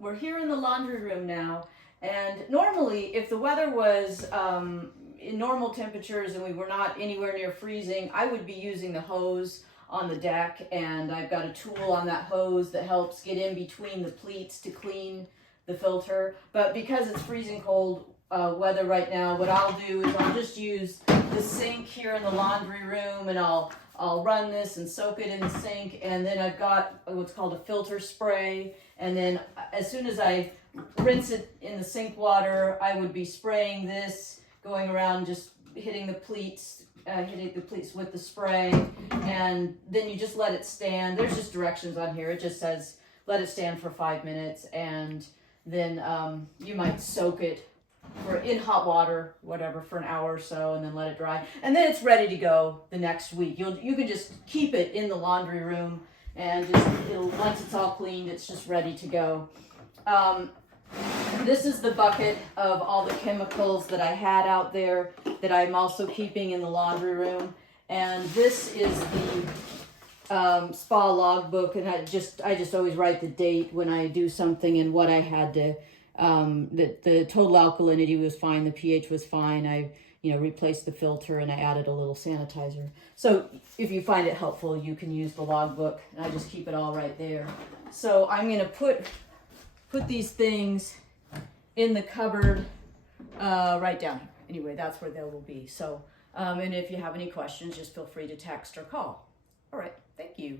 we're here in the laundry room now, and normally if the weather was in normal temperatures and we were not anywhere near freezing, I would be using the hose on the deck, and I've got a tool on that hose that helps get in between the pleats to clean the filter. But because it's freezing cold weather right now, what I'll do is I'll just use the sink here in the laundry room, and I'll run this and soak it in the sink, and then I've got what's called a filter spray, and then as soon as I rinse it in the sink water, I would be spraying this, going around just hitting the pleats with the spray, and then you just let it stand. There's just directions on here. It just says let it stand for 5 minutes, and then you might soak it in hot water, whatever, for an hour or so, and then let it dry, and then it's ready to go the next week. You can just keep it in the laundry room, and once it's all cleaned, it's just ready to go. This is the bucket of all the chemicals that I had out there that I'm also keeping in the laundry room, and this is the spa logbook, and I just always write the date when I do something and what I had to. The total alkalinity was fine, the pH was fine. I replaced the filter, and I added a little sanitizer. So if you find it helpful, you can use the logbook, and I just keep it all right there. So I'm going to put these things in the cupboard right down here. Anyway, that's where they will be. So, and if you have any questions, just feel free to text or call. All right, thank you.